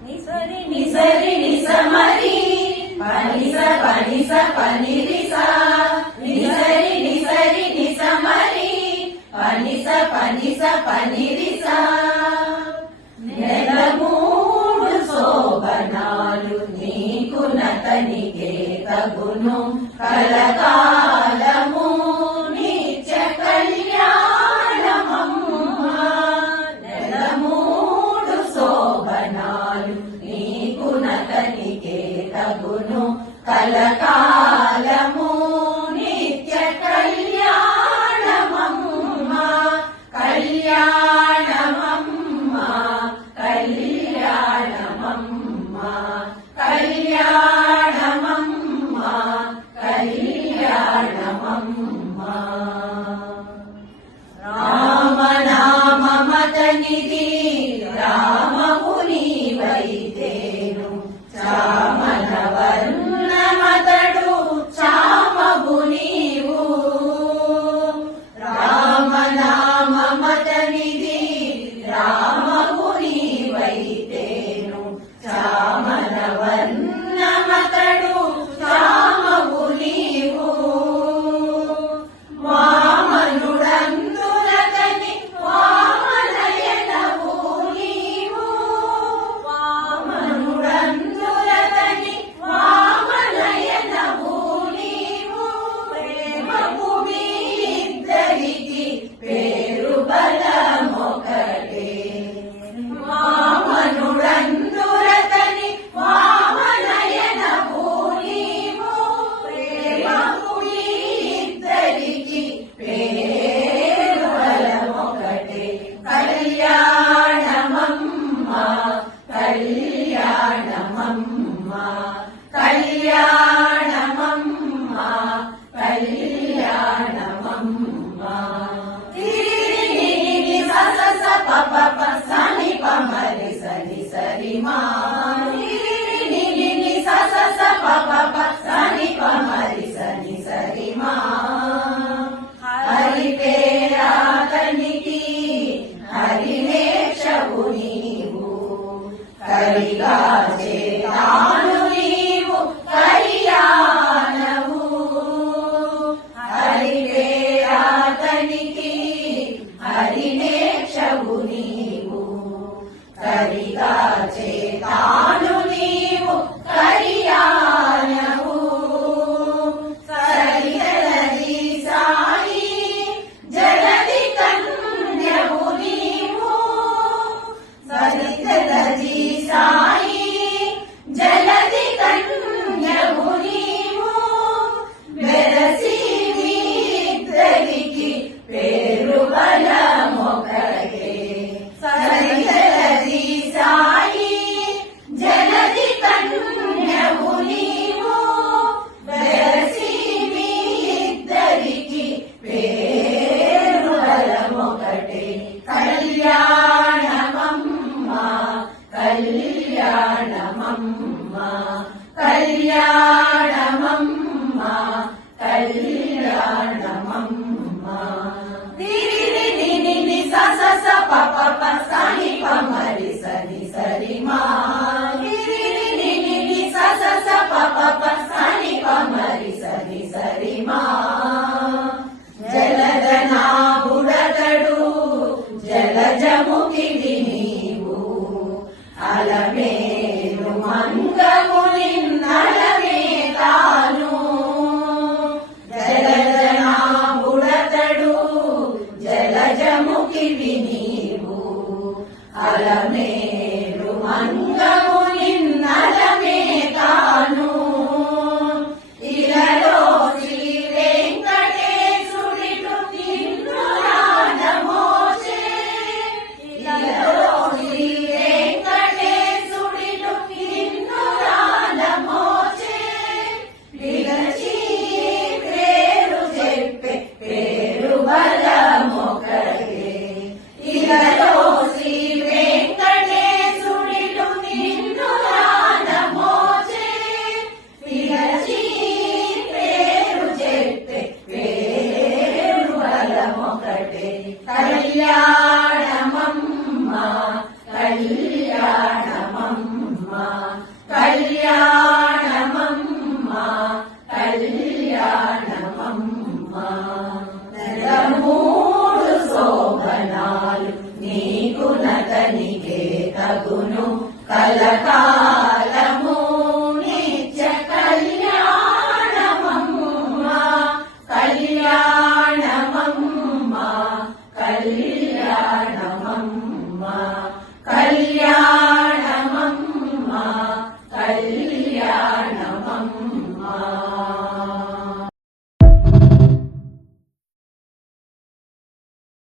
నిసరి నిసరి నిసమరి పనిస పనిస పనిరిస నిసరి నిసరి నిసమరి పనిస పనిస పనిరిస నెల మూడు శోభనాలు నీకు నతనికే తగును కలకాలము నిత్య కళ్యాణమమ్మా నెల మూడు శోభనాలు నీకు నతనికే తగును కలకాలము నిత్య కళ్యాణమమ్మా కళ్యాణమమ్మా కళ్యాణమమ్మా కళ్యాణమమ్మా కళ్యాణమమ్మా రామనామమతనిది రామము నీవైతేను చామనవర్ణమతడు చామవు నీవు రామనామమతనిది రామము నీవైతేను చామనవర్ణమతడు చామవు నీవు వామనుడందురతని వామనయనవు నీవు వామనుడందురతని వామనయనవు నీవు ప్రేమకు మీ ఇద్దరికి పేరు బలమొకటే వామనుడందురతని వామనయనవు నీవు ప్రేమకు మీ ఇద్దరికి పేరు బలమొకటే కళ్యాణమమ్మా కళ్యాణమమ్మా కళ్యాణమమ్మా కళ్యాణమమ్మా తిరిగి సస స ప ప ప సని ప మరి సని సరి మా తిరిగి సస స ప ప ప సని ప మరి సని సరి మా హరి పేరాతనికి హరినేక్షవు నీవు కరిగా చేతాను నీవు కళ్యాణవు హరి పేరాతనికి హరినేక్షవు నీవు కరిగా చేతాను నీవు కళ్యాణవు సరిగలది సాయి జలది కన్యవు నీవు సరిగలది సాయి జలది కన్యవు నీవు మెరసి మీ ఇద్దరికి పేరు బలమొకటే సరిగలది సాయి జలది కన్యవు నీవు మెరసి మీ ఇద్దరికి పేరు బలమొకటే కళ్యాణమమ్మా కళ్యాణమమ్మా కళ్యాణమమ్మా కళ్యాణమమ్మా తిరిగి స స స ప ప ప సని ప మరి సని సరి మా తిరిగి స స స ప ప ప సని ప మరి సని సరి మా జలదనాభుడతడు జలజముఖివి నీవు అలమేలు మంగము నిన్నలమే తాను జలజనాభుడతడు జలజముఖివి నీవు అలమేలు మంగము నిన్నలమే తాను ఇలలో శ్రీ వెంకటేశుడిటు నిన్ను రానమోచే ఇలలో శ్రీ వెంకటేశుడిటు నిన్ను రానమోచే పిలచి పేరు చెప్పే పేరు బలమొకటే ఇలలో శ్రీ వెంకటేశుడిటు నిన్ను రానమోచే పిలచి పేరు చెప్పే పేరు బలమొకటే కళ్యాణమమ్మా కళ్యాణమమ్మా కలకాలం